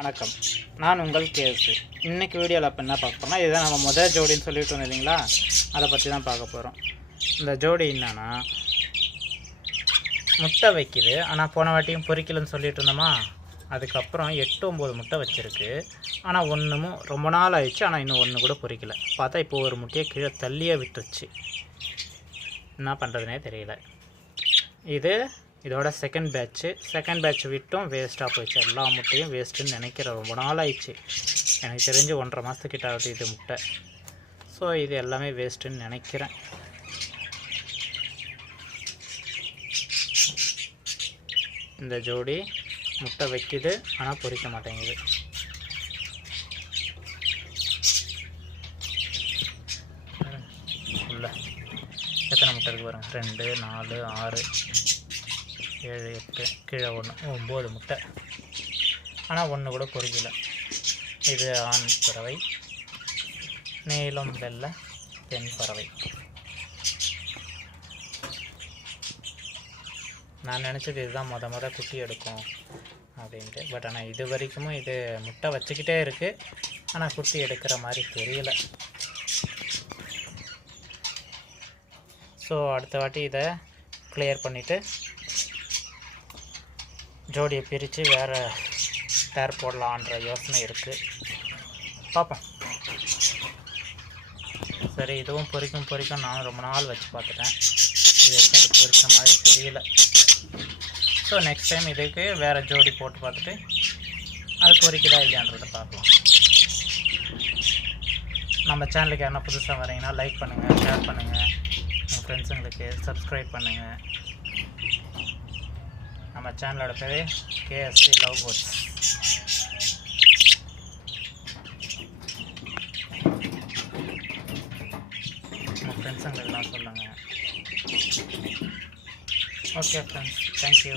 வணக்கம், நான் உங்கள் கேஎஸ்சி. இன்றைக்கி வீடியோவில் இப்போ என்ன பார்க்க போகிறோம்னா, இதுதான் நம்ம முதல் ஜோடின்னு சொல்லிட்டு வந்தோம் இல்லைங்களா, அதை பற்றி தான் பார்க்க போகிறோம். இந்த ஜோடி என்னன்னா முட்டை வைக்குது, ஆனால் போன வாட்டியும் பொரிக்கலன்னு சொல்லிட்டு இருந்தோமா, அதுக்கப்புறம் 8-9 முட்டை வச்சுருக்கு. ஆனால் ஒன்றுமும் ரொம்ப நாள் ஆயிடுச்சு, ஆனால் இன்னும் ஒன்று கூட பொரிக்கலை. பார்த்தா இப்போ ஒரு முட்டையை கீழே தள்ளியே விட்டுருச்சு. என்ன பண்ணுறதுனே தெரியல. இதோட செகண்ட் பேட்ச் விட்டும் வேஸ்ட்டாக போயிடுச்சு. எல்லா முட்டையும் வேஸ்ட்டுன்னு நினைக்கிறேன். ரொம்ப நாள் ஆயிடுச்சு, எனக்கு தெரிஞ்சு 1.5 மாதத்துக்கிட்ட ஆகுது இது முட்டை. ஸோ இது எல்லாமே வேஸ்ட்டுன்னு நினைக்கிறேன். இந்த ஜோடி முட்டை வைக்குது, ஆனால் பொரிக்க மாட்டேங்குது. உள்ள எத்தனை முட்டை இருக்குது பாருங்க, 2, 4, 6, 7, 8, கீழே 1, 9 முட்டை. ஆனால் ஒன்று கூட பொரிக்கலை. இது ஆண் பறவை, நீலம் வெள்ளை பெண் பறவை. நான் நினச்சது இதுதான் மொதல் குட்டி எடுக்கும் அப்படின்ட்டு. பட் ஆனால் இது வரைக்கும் இது முட்டை வச்சுக்கிட்டே இருக்குது, ஆனால் குட்டி எடுக்கிற மாதிரி தெரியல. ஸோ அடுத்த வாட்டி இதை கிளியர் பண்ணிவிட்டு ஜோடியை பிரித்து வேறு பேர் போடலான்ற யோசனை இருக்குது. பார்ப்போம். சரி, இதுவும் பொரிக்கும் நானும் ரொம்ப நாள் வச்சு பார்த்துட்டேன். இது அது பொரிச்ச மாதிரி தெரியல. ஸோ நெக்ஸ்ட் டைம் இதுக்கு வேறு ஜோடி போட்டு பார்த்துட்டு அது பொரிக்குதா இல்லையான்றதை பார்க்கலாம். நம்ம சேனலுக்கு யாருன்னா புதுசாக வரீங்கன்னா லைக் பண்ணுங்கள், ஷேர் பண்ணுங்கள், உங்கள் ஃப்ரெண்ட்ஸுங்களுக்கு சப்ஸ்கிரைப் பண்ணுங்கள். நம்ம சேனலோட பேர் கேஎஸ்சி லவ் பேர்ட்ஸ். உங்கள் ஃப்ரெண்ட்ஸுங்களுக்கெல்லாம் சொல்லுங்கள். Okay friends, thank you.